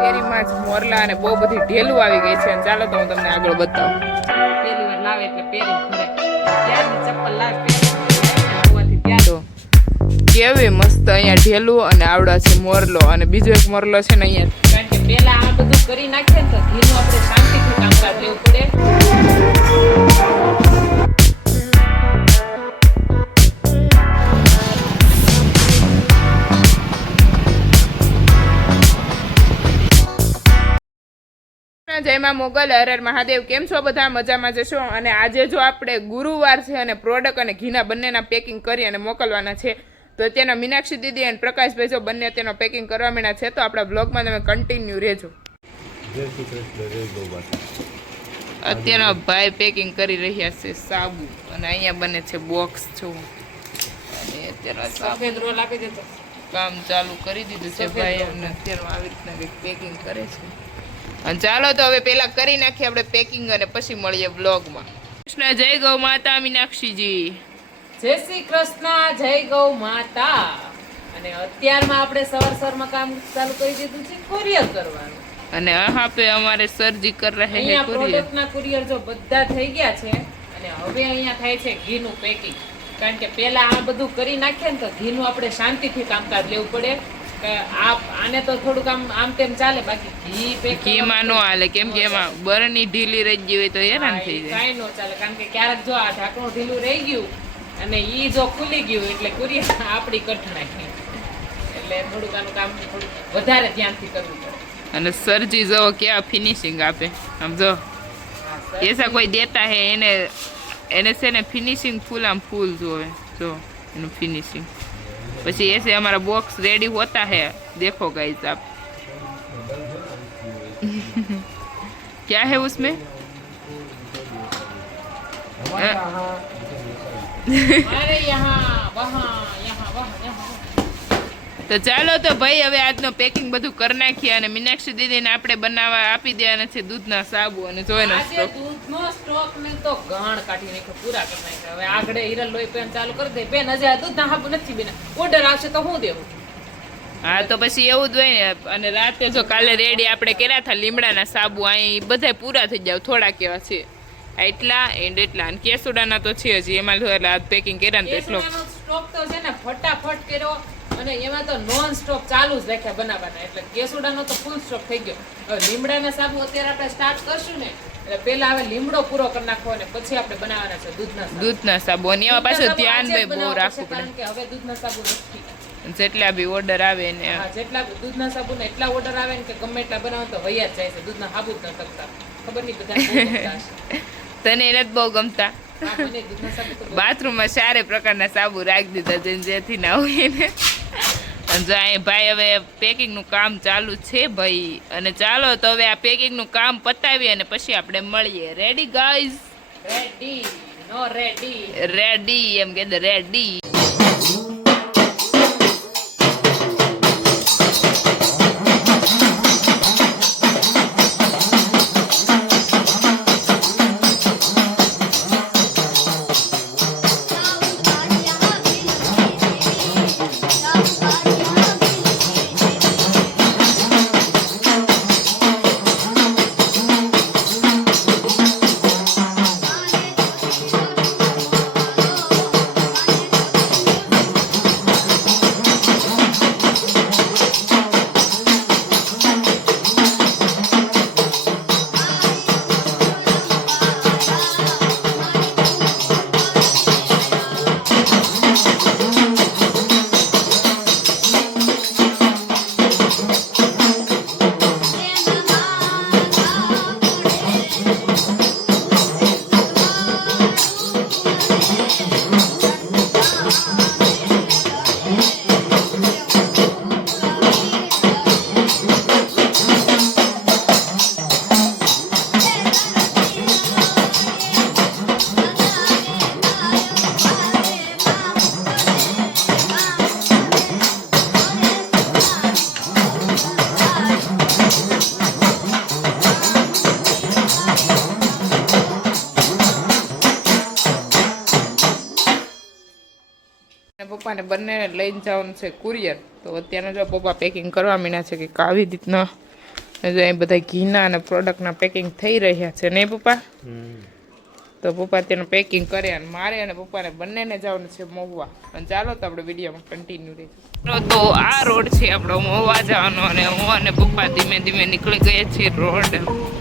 કેરીમાં જ મોરલા અને બહુ બધી ઢેલું આવી ગઈ છે. ચાલો તો હું તમને આગળ બતાવું. પહેલી વાર લાવે એટલે પહેરી ફરે. ત્યારની ચપ્પલ લાવ પહેરવાથી ત્યાં તો કેવી મસ્ત અહીંયા ઢેલું અને આવડા છે મોરલો અને બીજો એક મોરલો છે ને અહીંયા. કારણ કે પેલા આ બધું કરી નાખીએ ને તો ઘીનું આપણે શાંતિથી કામકાજ લેવું પડે. જય માં મોગલ, હર હર મહાદેવ. કેમ છો બધા? મજામાં જશો. અને આજે જો આપણે ગુરુવાર છે અને પ્રોડક્ટ અને ઘીના બંનેના પેકિંગ કરી અને મોકલવાના છે. તો તેના મીનાક્ષી દીદી અને પ્રકાશભાઈ જો બંને તેનો પેકિંગ કરવા માંડ્યા છે. તો આપણા બ્લોગમાં તમે કન્ટિન્યુ રહેજો. અત્યારના ભાઈ પેકિંગ કરી રહ્યા છે સાબુ અને અહીંયા બને છે બોક્સ જો. અને અત્યારે સફેદ રોલ આપી દેતો કામ ચાલુ કરી દીધું છે ભાઈ અને અત્યારે આવી રીતના કંઈક પેકિંગ કરે છે. ચાલો તો હવે પેલા કરી નાખીએ આપણે પેકિંગ અને પછી મળીએ બ્લોગમાં. કૃષ્ણ જય ગૌ માતા. મીનાક્ષીજી જય શ્રી કૃષ્ણ. જય ગૌ માતા. અને અત્યારમાં આપણે સવારમાં કામ ચાલુ કરી દીધું છે કુરિયર કરવાનું. અને હા પે અમારે સરજી કર રહે હે કુરિયર. પ્રોડક્ટના કુરિયર જો બધા થઈ ગયા છે અને હવે અહીંયા થાય છે ઘીનું પેકિંગ. કારણ કે પેલા આ બધું કરી નાખીએ ને તો ઘીનું આપણે શાંતિથી કામકાજ લેવું પડે. આને તો થોડુંક આમ તેમ ચાલે, બાકી ઘીમાં નો હાલે. કેમ કે એમાં બરની ઢીલી રહી ગઈ હોય તો હેરાન થઈ જાય. કાંઈ નો ચાલે. કારણ કે ક્યારેક જો આ ઢાંકણું ઢીલું રહી ગયું અને ઈ જો ખુલી ગયું એટલે કુરિયર આપણી કઠણાઈ. એટલે થોડુંક આનું કામ થોડુંક વધારે ધ્યાનથી કરવું પડે. અને સરજી જો કેવા ફિનિશિંગ આપે. આમ જો એસા કોઈ દેતા હે એને છે ને ફિનિશિંગ ફૂલ આમ ફૂલ જોવે જો એનું ફિનિશિંગ. પછી ऐसे हमारा बॉक्स रेडी होता है. देखो गाइस आप क्या है उसमें. अरे यहाँ वहाँ તો ચાલો તો ભાઈ હવે આજનો પેકિંગ બધું કરી નાખીએ અને મીનાક્ષી દીદીને આપણે બનાવવા આપી દેવાના છે દૂધના સાબુ અને જોઈનો સ્ટોક. દૂધનો સ્ટોક ને તો ગાણ કાઢી નાખ્યો, પૂરા કરી નાખ્યા. હવે આગળ હિરલ લોહી પેન ચાલુ કરી દે. બેન હજી દૂધના સાબુ નથી બેન, ઓર્ડર આવશે તો હું દેવું. હા તો પછી એવું જ હોય ને. અને રાતે જો કાલે રેડી આપણે કર્યા હતા લીમડાના સાબુ, અહીં બધા પૂરા થઈ જાવ. થોડા કેવા છે એટલા એન્ડ એટલા. અને કેસુડાના તો છે હજી એમાં એટલે આ પેકિંગ કર્યા ને એટલો સ્ટોક તો છે ને ફટાફટ કર્યો. અને એમાં તો નોન સ્ટોપ ચાલુ જ રાખ્યા બનાવવાના. એટલે કેસુડાનો તો ફૂલ સ્ટોપ થઈ ગયો. હવે લીમડાના સાબુ અત્યારે આપણે સ્ટાર્ટ કરશું ને એટલે પેલા હવે લીમડો પૂરો કરી નાખો અને પછી આપણે બનાવવાના છે દૂધના સાબુ. અને એમાં પાછું ધ્યાન બહુ રાખવું પડે. કારણ કે હવે દૂધના સાબુ નથી. જેટલા બી ઓર્ડર આવે ને જેટલા દૂધના સાબુ ને એટલા ઓર્ડર આવે ને કે ગમે એટલા બનાવો તો વૈયા જ જાય છે. દૂધના સાબુ જ ન કરતા. ખબર નહીં બધા તને એને જ બહુ ગમતા. બાથરૂમમાં સારે પ્રકારના સાબુ રાખી દીધા જેથી ના હોય ને. જો અહીં ભાઈ હવે પેકિંગનું કામ ચાલુ છે ભાઈ. અને ચાલો તો હવે આ પેકિંગનું કામ પતાવીએ અને પછી આપણે મળીએ. Ready guys? રેડી નો રેડી? રેડી એમ કે રેડી. પપ્પાને બંને લઈને જવાનું છે કુરિયર. તો અત્યારે જો પપ્પા પેકિંગ કરવા માંડ્યા છે કે આવી રીતના હજુ અહીં બધા ઘીના અને પ્રોડક્ટના પેકિંગ થઈ રહ્યા છે નહીં પપ્પા? તો પપ્પા તેનું પેકિંગ કરે અને મારે અને પપ્પાને બંનેને જવાનું છે મહુવા. અને ચાલો તો આપણે વિડીયોમાં કન્ટિન્યુ રહીશું. તો આ રોડ છે આપણો મહુવા જવાનો અને હું અને પપ્પા ધીમે ધીમે નીકળી ગયા છીએ રોડ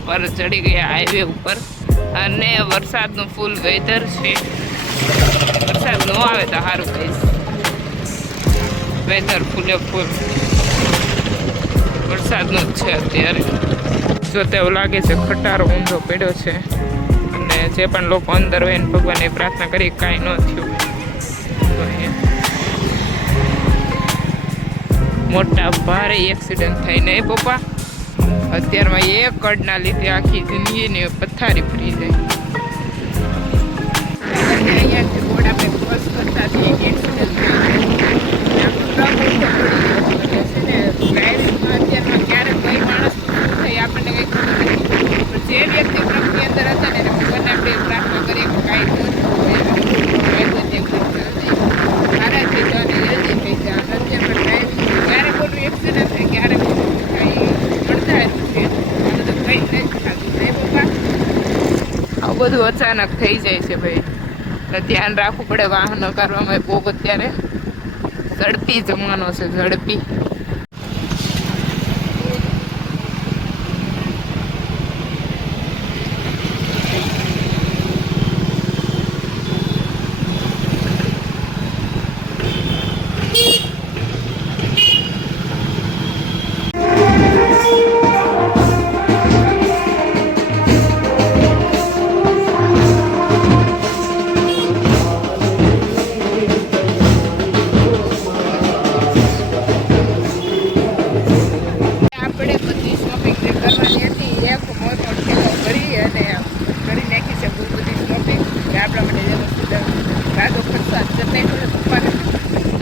પર, ચડી ગયા હાઈવે ઉપર. અને વરસાદનું ફૂલ વેધર છે. વરસાદ ન આવે તો સારું કહીશ. વેધર ફૂલે ફૂલ વરસાદનું જ છે અત્યારે. જો તેવું લાગે છે ખટારો ઊંધો પડ્યો છે. અને જે પણ લોકો અંદર હોય ને ભગવાનને પ્રાર્થના કરી કાંઈ ન થયું. તો અહીંયા મોટા ભારે એક્સિડન્ટ થઈને પપ્પા અત્યારમાં એક કડના લીધે આખી જિંદગીની પથ્થારી ફરી જાય. અહીંયાથી રોડ આપણે ક્રોસ કરતા છીએ એક્સિડન્ટ ડ્રાઇવિંગમાં અત્યારમાં ક્યારેક કઈ માણસ શું થાય આપણને કંઈ ખબર નથી. પણ જે વ્યક્તિ ટ્રકની અંદર હતા ને એને ભગવાનને આપણે પ્રાર્થના કરીએ કે કાંઈ મારાથી તો અને જલ્દી થઈ જાય. અત્યારમાં ડ્રાઇવિંગ ક્યારે બોલું એક્સિડન્ટ થાય ક્યારે બોલું કાંઈ મળતા જ છે. આને તો કંઈ નથી થતું નહીં પપ્પા. આવું બધું અચાનક થઈ જાય છે ભાઈ. એટલે ધ્યાન રાખવું પડે વાહનો કરવામાં. બહુ અત્યારે ઝડપી જમાનો છે, ઝડપી.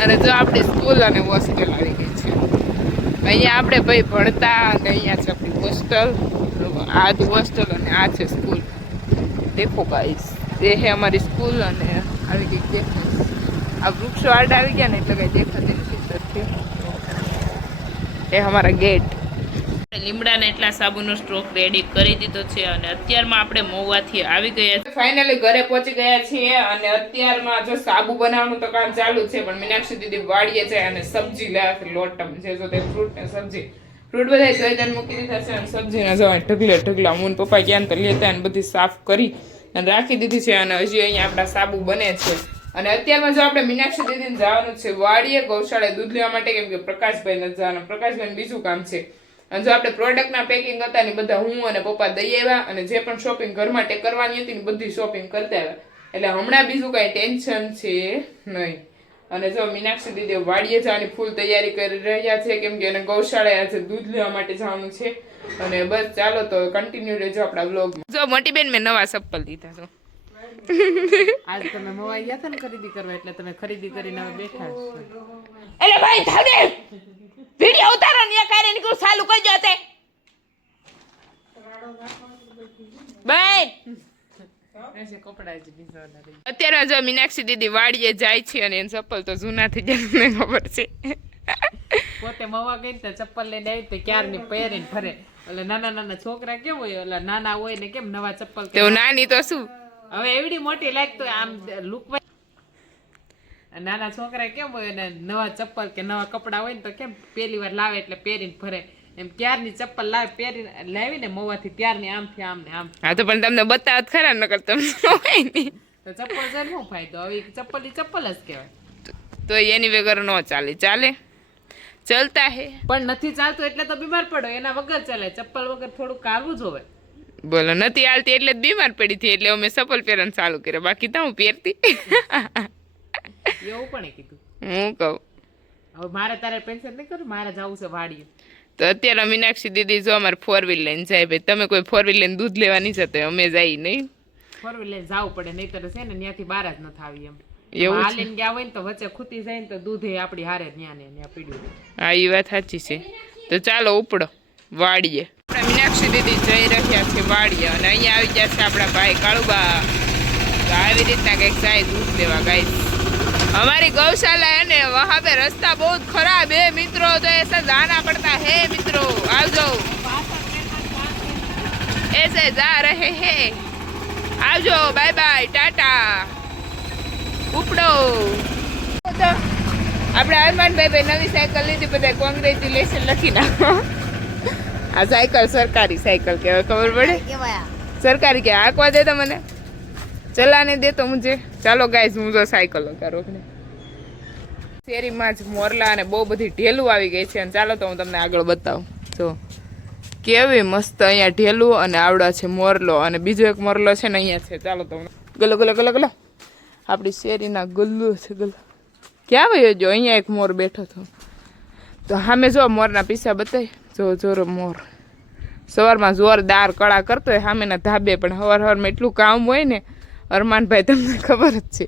અને જો આપણી સ્કૂલ અને હોસ્ટેલ આવી ગઈ છે. અહીંયા આપણે ભાઈ ભણતા અને અહીંયા છે આપણી હોસ્ટેલ. આ જ હોસ્ટેલ અને આ છે સ્કૂલ. દેખો ગાઈસ, એ હે અમારી સ્કૂલ અને આવી ગઈ દેખાય. આ વૃક્ષો આડા આવી ગયા ને એટલે કઈ દેખાતી નથી. એ અમારા ગેટ. લીમડાને એટલા સાબુનો સ્ટોક રેડી કરી દીધો છે અને અત્યારમાં આપણે મહુવાથી આવી ગયા છે. ફાઇનલી ઘરે પહોંચી ગયા છીએ અને અત્યારમાં જો સાબુ બનાવવાનું તો કામ ચાલુ છે. પણ મીનાક્ષી દીદી વાડીએ જાય અને સબ્જી લાવે. લોટમ જે જો તે ફ્રૂટ ને સબ્જી. ફ્રૂટ બધા જોઈને મૂકી દીધા છે અને સબ્જીના જવાય ઢગલા હું પપ્પા ક્યાં તો લેતા અને બધી સાફ કરી અને રાખી દીધી છે. અને હજી અહીંયા આપણા સાબુ બને છે. અને અત્યારમાં જો આપણે મીનાક્ષી દીદીને જવાનું છે વાડીએ ગૌશાળાએ દૂધ લેવા માટે, કેમ કે પ્રકાશભાઈ નથી જવાનું. પ્રકાશભાઈ બીજું કામ છે. અને જો આપણે પ્રોડક્ટના પેકિંગ હતા ને બધા હું અને પપ્પા દઈ આવ્યા અને જે પણ શોપિંગ ઘર માટે કરવાની હતી ને બધી શોપિંગ કરતા આવ્યા. એટલે હમણાં બીજું કાંઈ ટેન્શન છે નહીં. અને જો મીનાક્ષી દીદી વાડીએ જવાની ફૂલ તૈયારી કરી રહ્યા છે, કેમ કે એને ગૌશાળાએ આજે દૂધ લેવા માટે જવાનું છે. અને બસ ચાલો તો કન્ટિન્યુ રહેજો આપણા વ્લોગમાં. જો મોટી બેન મેં નવા ચપ્પલ લીધા છો. આજ તમે મોવાઈ ગયા હતા ને ખરીદી કરવા, એટલે તમે ખરીદી કરીને હવે બેઠા છો. એટલે ભાઈ થાને વિડિયો ઉતારો ને કારે નીકળ ચાલુ કરજો તે ભાઈ. અત્યારે જો મીનાક્ષી દીદી વાડીએ જાય છે અને એને ચપ્પલ તો જૂના થઈ ગયા, મને ખબર છે. પોતે મવા ગઈ તો ચપ્પલ લઈને આવી તો ક્યારની પહેરીને ફરે. એટલે નાના નાના છોકરા કેમ હોય, એટલે નાના હોય ને કેમ નવા ચપ્પલ. તો નાની તો શું હવે એવડી મોટી લાગતો આમ લુક. નાના છોકરા કેમ હોય ને નવા ચપ્પલ કે નવા કપડા હોય ને તો કેમ પહેલી વાર લાવે એટલે પહેરીને ફરે. એમ ક્યારની ચપ્પલ લાવે પહેરીને લાવીને મોવાથી ત્યારની આમથી આમ ને આમ. હા તો પણ તમને બતાવત ખરા, નકર તમને હોય નહીં તો ચપ્પલ છે શું ફાયદો. હવે ચપ્પલ જ કહેવાય. તો એની વગર ન ચાલે. ચાલે ચલતા હે પણ નથી ચાલતું એટલે તો બીમાર પડો. એના વગર ચાલે. ચપ્પલ વગર થોડું કાઢવું જ હોય. બોલો નથી હાલતી એટલે જ બીમાર પડી હતી. એટલે અમે ચપ્પલ પહેરવાનું ચાલુ કર્યું. બાકી તો હું પહેરતી. એવું પણ કીધું હું કહું હવે મારે તારે પેન્શન નહીં કરું, મારે જવું છે વાડીએ. તો અત્યારે મીનાક્ષી દીદી જો અમારે 4 વ્હીલ લઈને જાય. ભાઈ તમે કોઈ 4 વ્હીલ લઈને દૂધ લેવા નહીં જતો, અમે જઈ નહીં. 4 વ્હીલ લઈને જવું પડે, નહીં તો છે ને ત્યાંથી બહાર જ નથી આવી. એમ એવું હાલીને ગયા હોય ને તો વચ્ચે ખૂટી જાય ને તો દૂધ એ આપણી હારે ત્યાં ને ત્યાં પીડ્યું. હા એ વાત સાચી છે. તો ચાલો ઉપડો વાડીએ. આપણા મીનાક્ષી દીદી જઈ રહ્યા છે વાડીએ અને અહીંયા આવી ગયા છે આપણા ભાઈ કાળુબા. તો આવી રીતના કંઈક જાય દૂધ લેવા. ગાઈસ हमारी गौशाला है ने वहाँ पे रास्ता बहुत खराब है मित्रों, तो ऐसा जाना पड़ता है मित्रों. आ जाओ ऐसे जा रहे हैं આવજો બાય બાય ટાટા ઉપડો તો આપણે અરમાનભાઈ નવી સાયકલ લીધી બધા કોંગ્રેચ્યુલેશન લખી નાખો આ સાયકલ સરકારી સાયકલ કહેવાય ખબર પડે સરકારી કે હાંકવા દે તો મને ચલાને દે તો મુझे ચાલો ગાઈસ હું તો સાયકલ લગાડો શેરીમાં જ મોરલા અને બહુ બધી ઢેલું આવી ગઈ છે અને ચાલો તો હું તમને આગળ બતાવું જો કેવી મસ્ત અહીંયા ઢેલું અને આવડા છે મોરલો અને બીજો એક મોરલો છે ને અહીંયા છે ચાલો તો ગલો ગલો ગલો ગલો આપણી શેરીના ગલ્લો છે ગલ્લો ક્યાં ભાઈ જો અહીંયા એક મોર બેઠો હતો તો સામે જો મોરના પીસા બતાય જો જોરો મોર સવારમાં જોરદાર કળા કરતો હોય સામેના ધાબે પણ સવારમાં એટલું કામ હોય ને અરમાનભાઈ તમને ખબર જ છે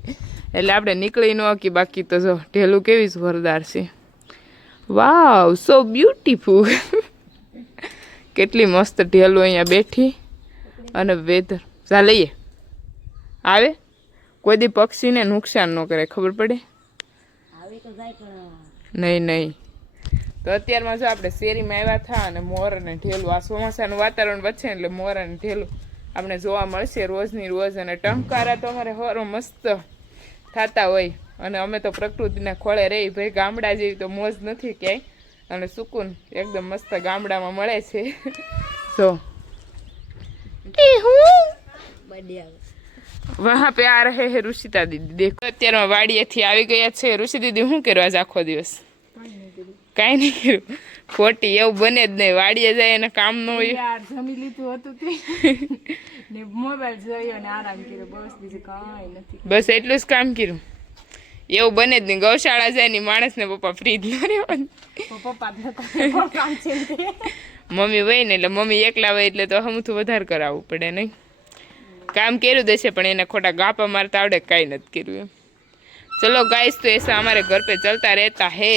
એટલે આપણે નીકળી ન કે બાકી તો જો ઢેલું કેવી જોરદાર છે વાવ સો બ્યુટીફુલ કેટલી મસ્ત ઢેલું અહીંયા બેઠી અને વેધર જા લઈએ આવે કોઈ દી પક્ષીને નુકસાન ન કરે ખબર પડે નહીં નહીં તો અત્યારમાં જો આપણે શેરીમાં આવ્યા હતા અને મોર અને ઢેલું આ ચોમાસાનું વાતાવરણ વચ્ચે એટલે મોર અને ઢેલું આપણે જોવા મળશે રોજની રોજ અને ટંકારા તો અમારે હરો મસ્ત થતા હોય અને અમે તો પ્રકૃતિના ખોળે રહી ભાઈ ગામડા જેવી તો મોજ નથી ક્યાંય અને સુકૂન એકદમ મસ્ત ગામડામાં મળે છે તો વહાં પે આ રહે હે ઋષિતા દીદી દેખો અત્યારમાં વાડીએથી આવી ગયા છે ઋષિ દીદી શું કરવા આજ આખો દિવસ કાંઈ નહીં કર્યું ખોટી એવું બને જ નહીં વાડીએ જાય એને કામ ન હોય જમી લીધું હતું તે ને મોબાઈલ જોયો ને આરામ કર્યો બસ બીજું કાંઈ નથી બસ એટલું જ કામ કર્યું એવું બને જ નહીં ગૌશાળા જાય ને માણસને પપ્પા ફ્રી જ ન રહેવાનું પપ્પા કામ છે મમ્મી હોય ને એટલે મમ્મી એકલા હોય એટલે તો હમથું વધારે કરાવવું પડે નહીં કામ કર્યું દેશે પણ એને ખોટા ગાપા મારતા આવડે કાંઈ નથી કર્યું એમ ચલો ગાઈસ તો એસા हमारे घर पे चलता रहता है